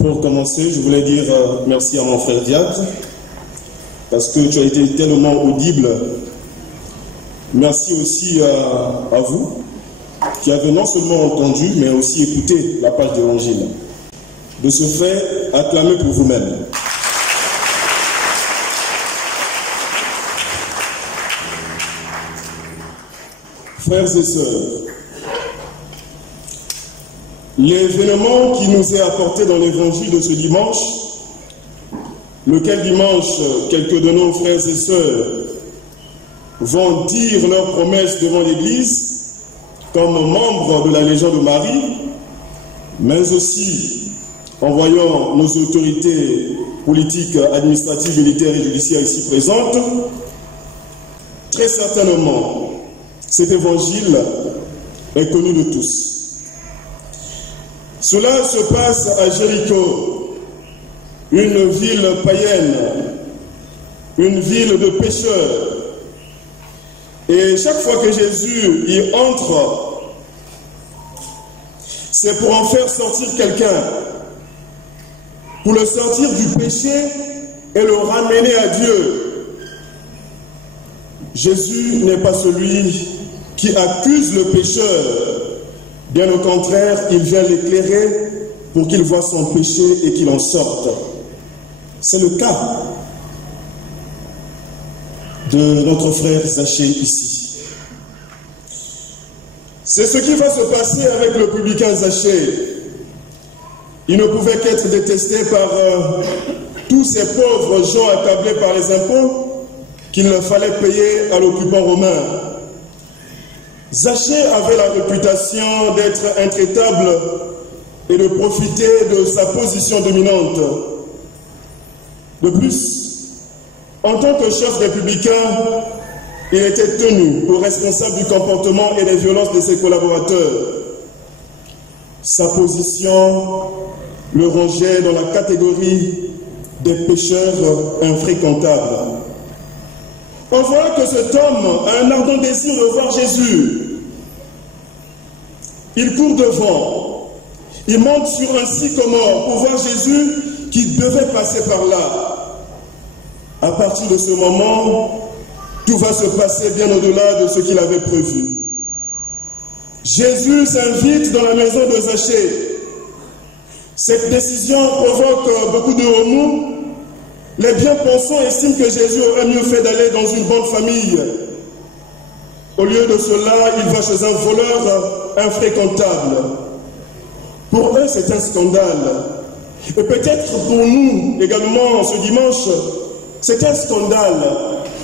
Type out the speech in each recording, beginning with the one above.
Pour commencer, je voulais dire merci à mon frère Diat, parce que tu as été tellement audible. Merci aussi à vous, qui avez non seulement entendu, mais aussi écouté la page d'évangile. De ce fait, acclamez pour vous-même. Frères et sœurs, l'événement qui nous est apporté dans l'évangile de ce dimanche, lequel dimanche, quelques de nos frères et sœurs vont dire leurs promesses devant l'Église comme membres de la Légion de Marie, mais aussi en voyant nos autorités politiques, administratives, militaires et judiciaires ici présentes, très certainement, cet évangile est connu de tous. Cela se passe à Jéricho, une ville païenne, une ville de pécheurs. Et chaque fois que Jésus y entre, c'est pour en faire sortir quelqu'un, pour le sortir du péché et le ramener à Dieu. Jésus n'est pas celui qui accuse le pécheur. Bien au contraire, il vient l'éclairer pour qu'il voie son péché et qu'il en sorte. C'est le cas de notre frère Zachée ici. C'est ce qui va se passer avec le publicain Zachée. Il ne pouvait qu'être détesté par tous ces pauvres gens accablés par les impôts qu'il fallait payer à l'occupant romain. Zachée avait la réputation d'être intraitable et de profiter de sa position dominante. De plus, en tant que chef républicain, il était tenu pour responsable du comportement et des violences de ses collaborateurs. Sa position le rangeait dans la catégorie des pécheurs infréquentables. On voit que cet homme a un ardent désir de voir Jésus. Il court devant, il monte sur un sycomore pour voir Jésus qui devait passer par là. À partir de ce moment, tout va se passer bien au-delà de ce qu'il avait prévu. Jésus s'invite dans la maison de Zachée. Cette décision provoque beaucoup de remous. Les bien-pensants estiment que Jésus aurait mieux fait d'aller dans une bonne famille. Au lieu de cela, il va chez un voleur infréquentable. Pour eux, c'est un scandale. Et peut-être pour nous également, ce dimanche, c'est un scandale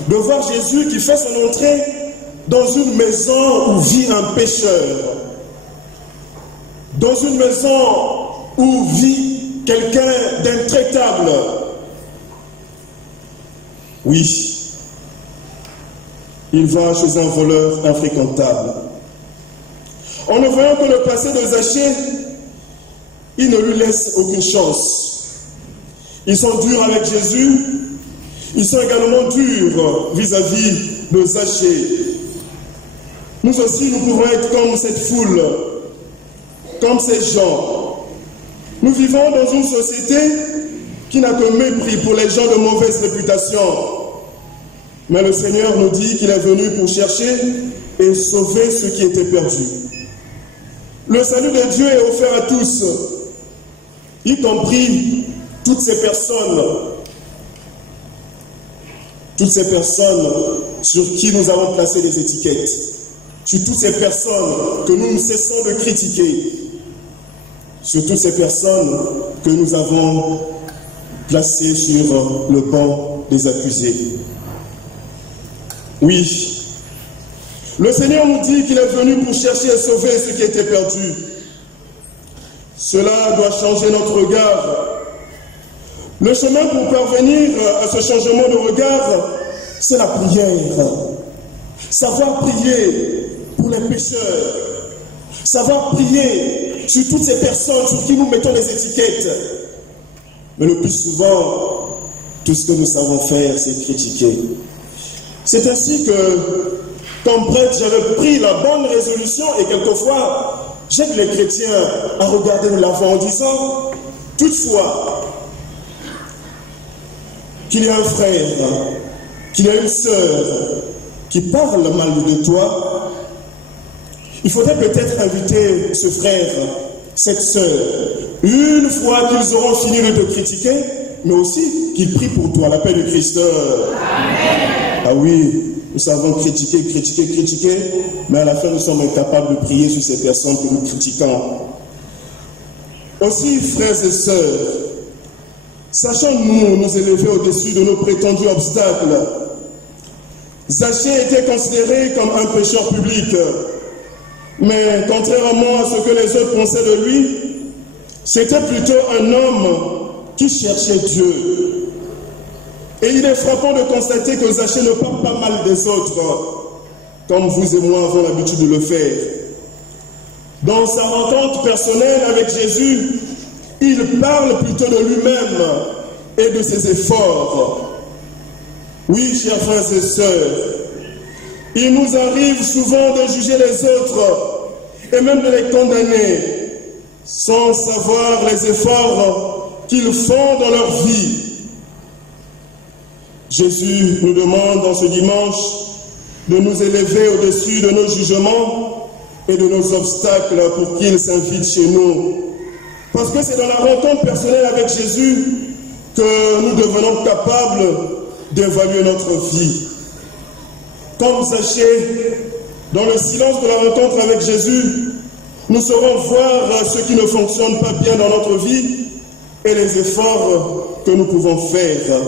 de voir Jésus qui fait son entrée dans une maison où vit un pécheur. Dans une maison où vit quelqu'un d'intraitable. Oui, il va chez un voleur infréquentable. En ne voyant que le passé de Zachée, il ne lui laisse aucune chance. Ils sont durs avec Jésus, ils sont également durs vis-à-vis de Zachée. Nous aussi, nous pouvons être comme cette foule, comme ces gens. Nous vivons dans une société qui n'a que mépris pour les gens de mauvaise réputation. Mais le Seigneur nous dit qu'il est venu pour chercher et sauver ceux qui étaient perdus. Le salut de Dieu est offert à tous, y compris toutes ces personnes sur qui nous avons placé des étiquettes, sur toutes ces personnes que nous ne cessons de critiquer, sur toutes ces personnes que nous avons placées sur le banc des accusés. Oui, le Seigneur nous dit qu'il est venu pour chercher et sauver ceux qui étaient perdus. Cela doit changer notre regard. Le chemin pour parvenir à ce changement de regard, c'est la prière. Savoir prier pour les pécheurs. Savoir prier sur toutes ces personnes sur qui nous mettons les étiquettes. Mais le plus souvent, tout ce que nous savons faire, c'est critiquer. C'est ainsi que, comme prêtre, j'avais pris la bonne résolution et quelquefois, j'aide les chrétiens à regarder de l'avant en disant Toutefois, qu'il y a un frère, qu'il y a une sœur qui parle mal de toi, il faudrait peut-être inviter ce frère, cette sœur, une fois qu'ils auront fini de te critiquer, mais aussi qu'ils prient pour toi, la paix de Christ. Amen. Ah oui, nous savons critiquer, mais à la fin nous sommes incapables de prier sur ces personnes que nous critiquons. Aussi, frères et sœurs, sachons-nous nous élever au-dessus de nos prétendus obstacles. Zaché était considéré comme un pécheur public, mais contrairement à ce que les autres pensaient de lui, c'était plutôt un homme qui cherchait Dieu. Et il est frappant de constater que Zaché ne parle pas mal des autres, comme vous et moi avons l'habitude de le faire. Dans sa rencontre personnelle avec Jésus, il parle plutôt de lui-même et de ses efforts. Oui, chers frères et sœurs, il nous arrive souvent de juger les autres et même de les condamner sans savoir les efforts qu'ils font dans leur vie. Jésus nous demande dans ce dimanche de nous élever au-dessus de nos jugements et de nos obstacles pour qu'il s'invite chez nous. Parce que c'est dans la rencontre personnelle avec Jésus que nous devenons capables d'évaluer notre vie. Comme Zaché, dans le silence de la rencontre avec Jésus, nous saurons voir ce qui ne fonctionne pas bien dans notre vie et les efforts que nous pouvons faire.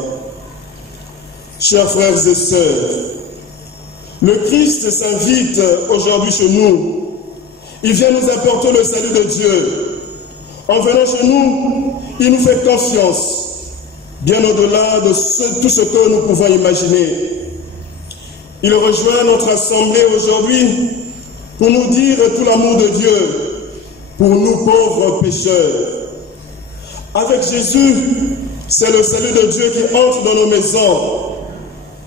Chers frères et sœurs, le Christ s'invite aujourd'hui chez nous. Il vient nous apporter le salut de Dieu. En venant chez nous, il nous fait confiance, bien au-delà de tout ce que nous pouvons imaginer. Il rejoint notre assemblée aujourd'hui pour nous dire tout l'amour de Dieu pour nous pauvres pécheurs. Avec Jésus, c'est le salut de Dieu qui entre dans nos maisons.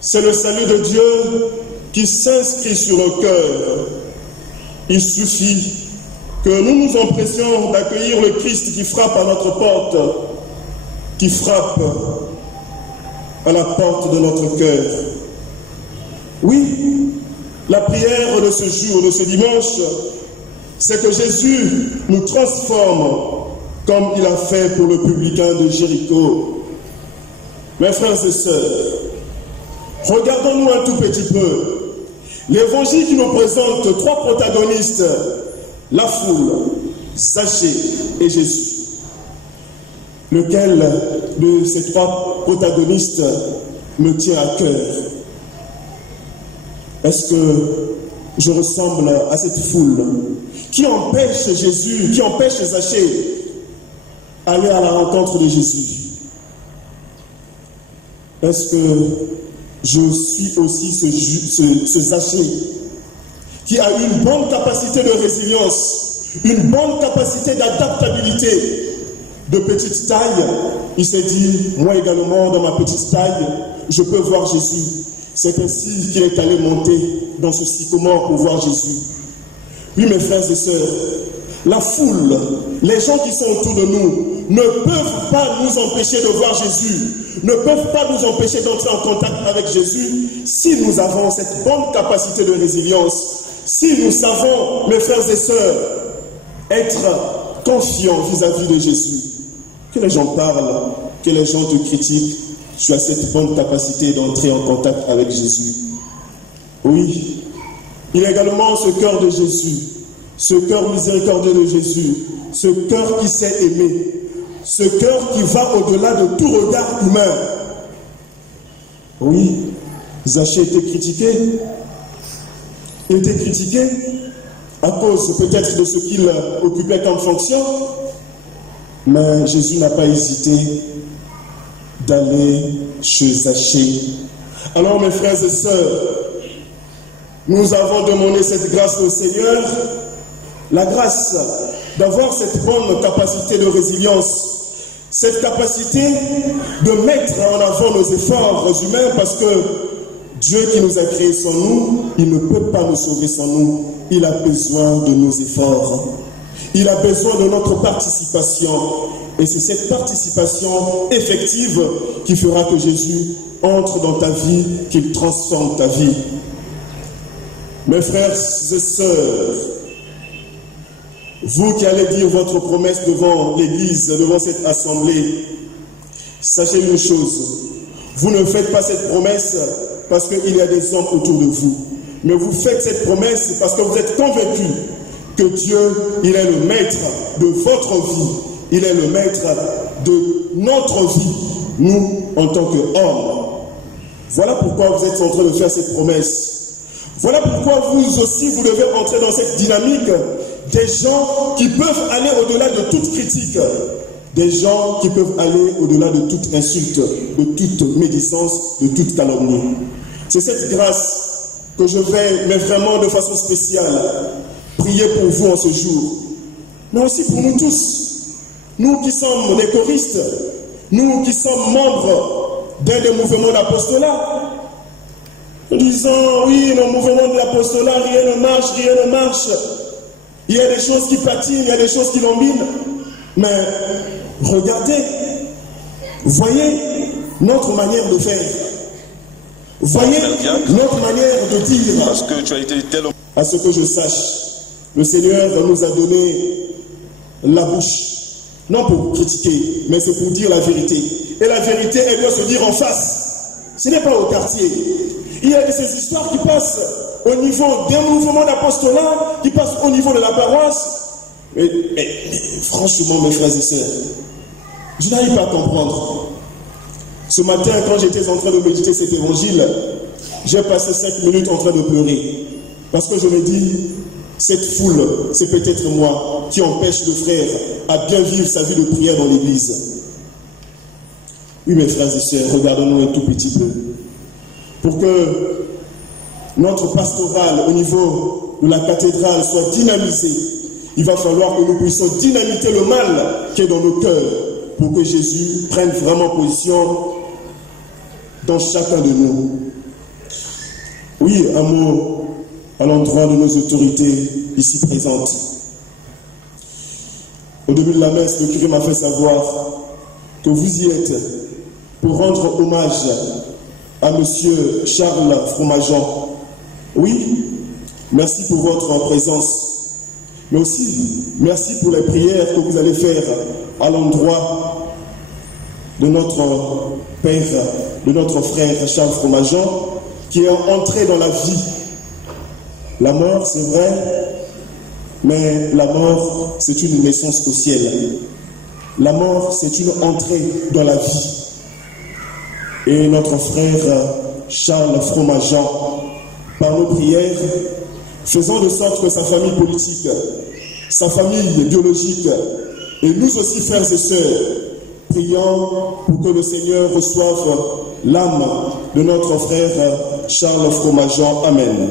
C'est le salut de Dieu qui s'inscrit sur nos cœurs. Il suffit que nous nous empressions d'accueillir le Christ qui frappe à notre porte, qui frappe à la porte de notre cœur. Oui, la prière de ce jour, de ce dimanche, c'est que Jésus nous transforme comme il a fait pour le publicain de Jéricho. Mes frères et sœurs, regardons-nous un tout petit peu. L'évangile qui nous présente trois protagonistes, la foule, Zaché et Jésus. Lequel de ces trois protagonistes me tient à cœur? Est-ce que je ressemble à cette foule qui empêche Jésus, qui empêche Zaché d'aller à la rencontre de Jésus? Est-ce que je suis aussi ce Zaché qui a une bonne capacité de résilience, une bonne capacité d'adaptabilité, de petite taille? Il s'est dit, moi également, dans ma petite taille, je peux voir Jésus. C'est ainsi qu'il est allé monter dans ce sycomore pour voir Jésus. Oui, mes frères et sœurs, la foule, les gens qui sont autour de nous, ne peuvent pas nous empêcher de voir Jésus, ne peuvent pas nous empêcher d'entrer en contact avec Jésus si nous avons cette bonne capacité de résilience, si nous savons, mes frères et sœurs, être confiants vis-à-vis de Jésus. Que les gens parlent, que les gens te critiquent, tu as cette bonne capacité d'entrer en contact avec Jésus. Oui, il y a également ce cœur de Jésus, ce cœur miséricordieux de Jésus, ce cœur qui sait aimer, ce cœur qui va au-delà de tout regard humain. Oui, Zaché était critiqué. Il était critiqué à cause peut-être de ce qu'il occupait comme fonction, mais Jésus n'a pas hésité d'aller chez Zaché. Alors mes frères et sœurs, nous avons demandé cette grâce au Seigneur, la grâce d'avoir cette bonne capacité de résilience, cette capacité de mettre en avant nos efforts humains, parce que Dieu qui nous a créés sans nous, il ne peut pas nous sauver sans nous. Il a besoin de nos efforts. Il a besoin de notre participation. Et c'est cette participation effective qui fera que Jésus entre dans ta vie, qu'il transforme ta vie. Mes frères et sœurs, vous qui allez dire votre promesse devant l'Église, devant cette assemblée, sachez une chose, vous ne faites pas cette promesse parce qu'il y a des hommes autour de vous, mais vous faites cette promesse parce que vous êtes convaincus que Dieu, il est le maître de votre vie, il est le maître de notre vie, nous en tant qu'hommes. Voilà pourquoi vous êtes en train de faire cette promesse. Voilà pourquoi vous aussi, vous devez entrer dans cette dynamique des gens qui peuvent aller au-delà de toute critique, des gens qui peuvent aller au-delà de toute insulte, de toute médisance, de toute calomnie. C'est cette grâce que je vais, mais vraiment de façon spéciale, prier pour vous en ce jour, mais aussi pour nous tous, nous qui sommes des choristes, nous qui sommes membres d'un des mouvements d'apostolat, nous disons, oui, nos mouvements de l'apostolat, rien ne marche, rien ne marche. Il y a des choses qui patinent, il y a des choses qui lambinent. Mais regardez, voyez notre manière de faire. Voyez notre manière de dire. Parce que tu as été tel homme. À ce que je sache, le Seigneur nous a donné la bouche. Non pour critiquer, mais c'est pour dire la vérité. Et la vérité, elle doit se dire en face. Ce n'est pas au quartier. Il y a de ces histoires qui passent au niveau des mouvements d'apostolat, qui passent au niveau de la paroisse. Mais franchement, mes frères et sœurs, je n'arrive pas à comprendre. Ce matin, quand j'étais en train de méditer cet évangile, j'ai passé 5 minutes en train de pleurer. Parce que je me dis, cette foule, c'est peut-être moi qui empêche le frère à bien vivre sa vie de prière dans l'église. Oui, mes frères et sœurs, regardons-nous un tout petit peu. Pour que notre pastoral au niveau de la cathédrale soit dynamisé, il va falloir que nous puissions dynamiter le mal qui est dans nos cœurs pour que Jésus prenne vraiment position dans chacun de nous. Oui, un mot à l'endroit de nos autorités ici présentes. Au début de la messe, le curé m'a fait savoir que vous y êtes pour rendre hommage à Monsieur Charles Fromageant. Oui, merci pour votre présence. Mais aussi, merci pour les prières que vous allez faire à l'endroit de notre père, de notre frère Charles Fromageant, qui est entré dans la vie. La mort, c'est vrai, mais la mort, c'est une naissance au ciel. La mort, c'est une entrée dans la vie. Et notre frère Charles Fromageant, par nos prières, faisant de sorte que sa famille politique, sa famille biologique, et nous aussi, frères et sœurs, prions pour que le Seigneur reçoive l'âme de notre frère Charles Fromageant. Amen.